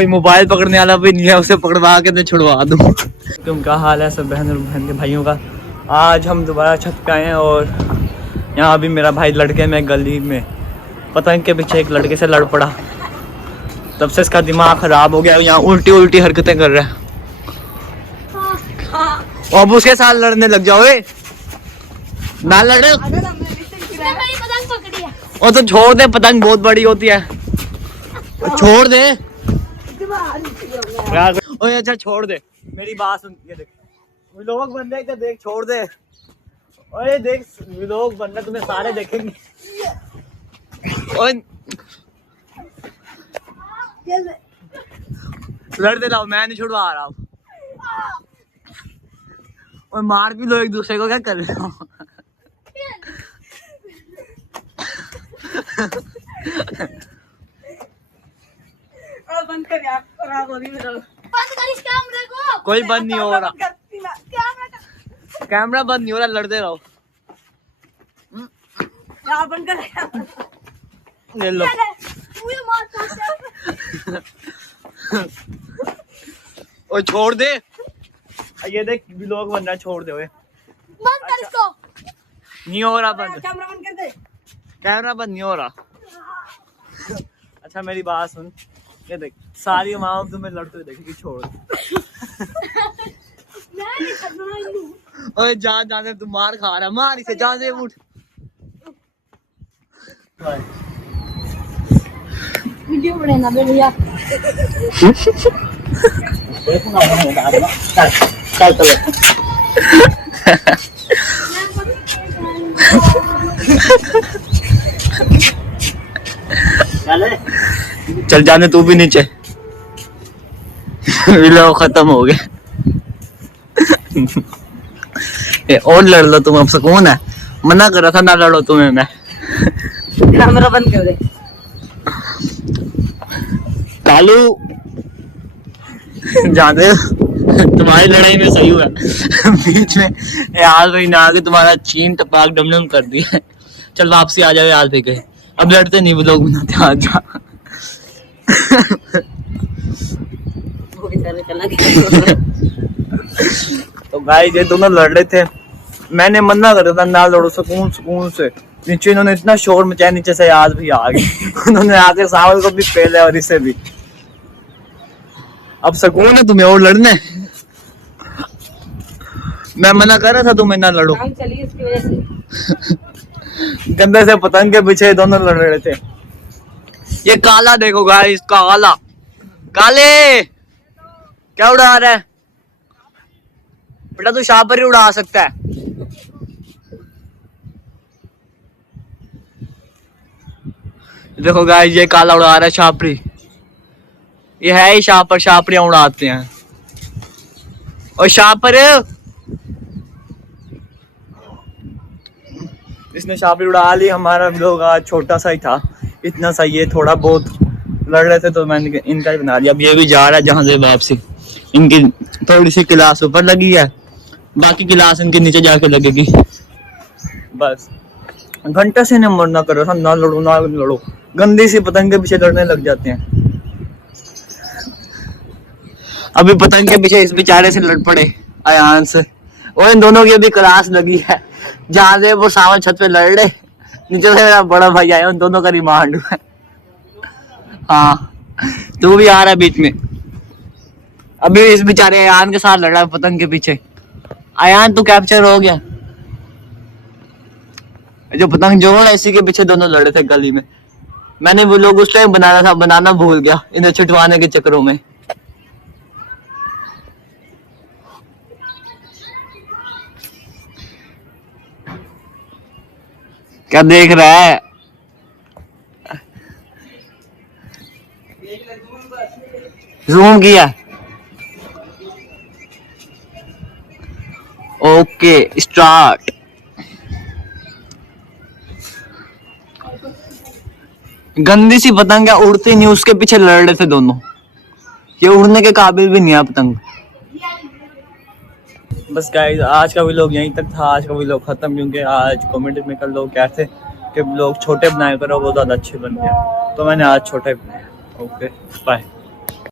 कोई मोबाइल पकड़ने वाला भी नहीं है, उसे पकड़वा के मैं छुड़वा दूँ। तुम क्या हाल है सब बहन और बहन के भाइयों का। आज हम दोबारा छत पे आए हैं और यहाँ अभी मेरा भाई लड़के में गली में पतंग के पीछे एक लड़के से लड़ पड़ा। तब से इसका दिमाग खराब हो गया, यहाँ उल्टी उल्टी हरकतें कर रहा है। अब उसके साथ लड़ने लग जाओ ना, लड़े और तो छोड़ दे, पतंग बहुत बड़ी होती है, छोड़ दे। ओए अच्छा छोड़ दे, मेरी बात सुन, ये देख व्लॉग बन रहा है, देख छोड़ दे। ओए देख व्लॉग बन रहा है, तुम्हें सारे देखेंगे। ओए लड़ते रहो, मैं नहीं छुड़वा रहा हूँ। और मार भी लो एक दूसरे को, क्या कर रहे हो? बंद कर यार, खराब हो रही है। बंद कर इस कैमरे को। कोई बंद नहीं हो रहा, कैमरा बंद नहीं हो रहा, लड़ते रहो। यार बंद कर, ले लो। ओए छोड़ दे, ये देख व्लॉग बन रहा है, छोड़ दे। ओए बंद कर इसको। नहीं हो रहा बंद, कैमरा बंद कर दे। कैमरा बंद नहीं हो रहा। अच्छा मेरी बात सुन, ये देख सारी माँ तुम्हें लड़ते हुए देखेगी, छोड़ दे। ओए जा जाने, तू मार खा रहा है, मार इसे, जा से उठ। वीडियो बनाना दे भैया। चल जाने तू भी नीचे। वीडियो खत्म हो गया। और लड़ लो तुम, अब सुकून है। मना कर रहा था ना लड़ो तुम्हें मैं। कैमरा बंद कर दे। कालू जाने तुम्हारी लड़ाई में सही हुआ बीच में यार भाई ना आगे तुम्हारा चीन टपाक डमडम कर दिया। चल वापसी आ जाओ यार भाई, गए अब लड़ते नहीं, वो लोग बनाते आ जा। तो भाई ये दोनों लड़ रहे थे, मैंने मना कर था ना लड़ो, सुकून सुकून से। नीचे इन्होंने इतना शोर मचाया, नीचे से याद भी आ गई। उन्होंने आके सावल को भी पहले और इसे भी। अब सुकून है तुम्हें और लड़ने? मैं मना कर रहा था तुम्हें ना लड़ो। चलिए इसकी वजह से गंदे से पतंग के पीछे दोनों लड़ रहे थे। ये काला देखो गाइस, काला काले क्या उड़ा रहा है बेटा? तू शाह पर ही उड़ा सकता है। देखो गाइस ये काला उड़ा रहा है शापरी, ये है ही शापर, शापरियां उड़ाते हैं। और शापर इसने शापरी उड़ा ली। हमारा लोग आज छोटा सा ही था, इतना सा, ये थोड़ा बहुत लड़ रहे थे तो मैंने इनका ही बना दिया। अब ये भी जा रहा है जहाँ से वापसी। इनकी थोड़ी सी क्लास ऊपर लगी है, बाकी क्लास इनके नीचे जाके लगेगी। बस घंटे से न मरना करो, ना लड़ो ना लड़ो, गंदी सी पतंग के पीछे लड़ने लग जाते हैं। अभी पतंग के पीछे इस बेचारे से लड़ पड़े अयान से। और इन दोनों की अभी क्लास लगी है, जहाँ से वो सावन छत पे लड़ रहे, नीचे से मेरा बड़ा भाई आया, उन दोनों का रिमांड हुआ है। हाँ तू भी आ रहा है बीच में। अभी इस बेचारे अयान के साथ लड़ा है पतंग के पीछे। अयान तू कैप्चर हो गया। जो पतंग जोड़ है इसी के पीछे दोनों लड़े थे गली में। मैंने वो लोग उस टाइम बनाना था, बनाना भूल गया इन्हें छुटवाने के चक्करों में। क्या देख रहा है? जूम किया। Okay start. गंदी सी पतंग है, उड़ती नहीं, उसके पीछे लड़ रहे थे दोनों। ये उड़ने के काबिल भी नहीं है पतंग। बस गाइस आज का व्लॉग यहीं तक था। आज का व्लॉग खत्म, क्योंकि आज कमेंट में कल लोग कहते कि व्लॉग छोटे बनाया करो, वो ज़्यादा अच्छे बन गया, तो मैंने आज छोटे बनाया। Okay bye.